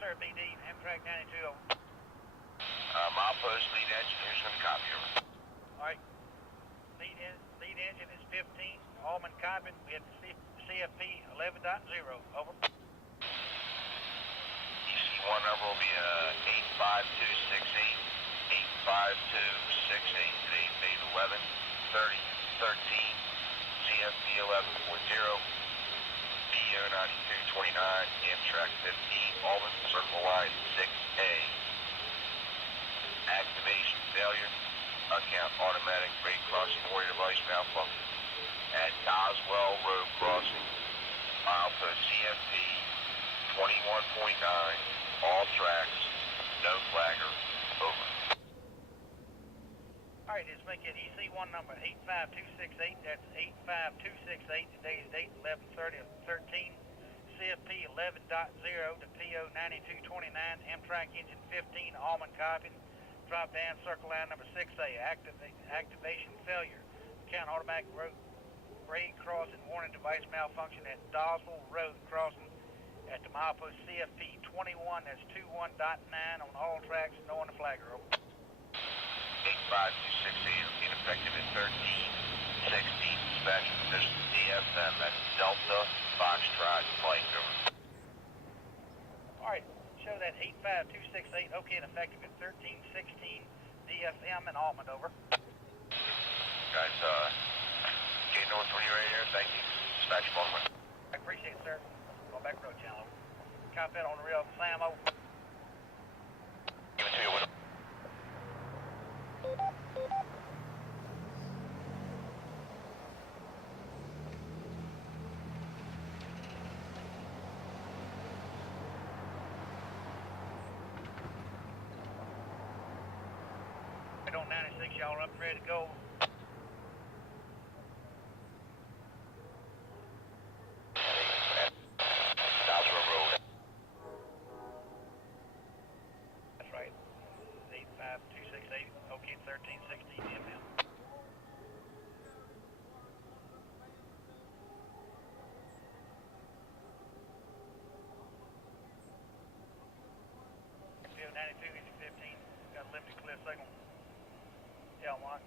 sir, BD, Amtrak 92 over. Milepost lead engine, who's going to copy over? Alright, lead engine is 15, Allman Cobbin, we have CFP 11.0, over. EC1 number will be 85268, 85268, today's date 11/30/13, CFP 11.0, PO 9229, Amtrak 15, Allman, circle line 6A. Activation failure, uncount automatic brake crossing warning device malfunction at Doswell Road crossing, milepost CFP 21.9, all tracks, no flagger, over. Alright, just make it EC1 number 85268, that's 85268, today's date 11/30/13, CFP 11.0 to PO 9229, Amtrak engine 15, Allman Cobbin, drop down circle line number 6A, activation failure, count automatic grade crossing warning device malfunction at Doswell Road crossing at the milepost CFP 21, that's 21.9 on all tracks, no on the flagger, over. 85268, ineffective at 13:16, dispatch position DFM, that's Delta Foxtrot Flight, over. Alright, show that 85268, okay, and effective at 13:16, DFM and Almond, over. Guys, get north when you're ready here, thank you. Dispatch Bowman. I appreciate it, sir. Going back road channel, over. Copy that on the rail, Sam, over. Give it to you, Widow. Right on 96, y'all are up and ready to go. That's right. 85268, okay, 13:16 DFM. PO 92, engine 15, got a limited clear signal. Elmont.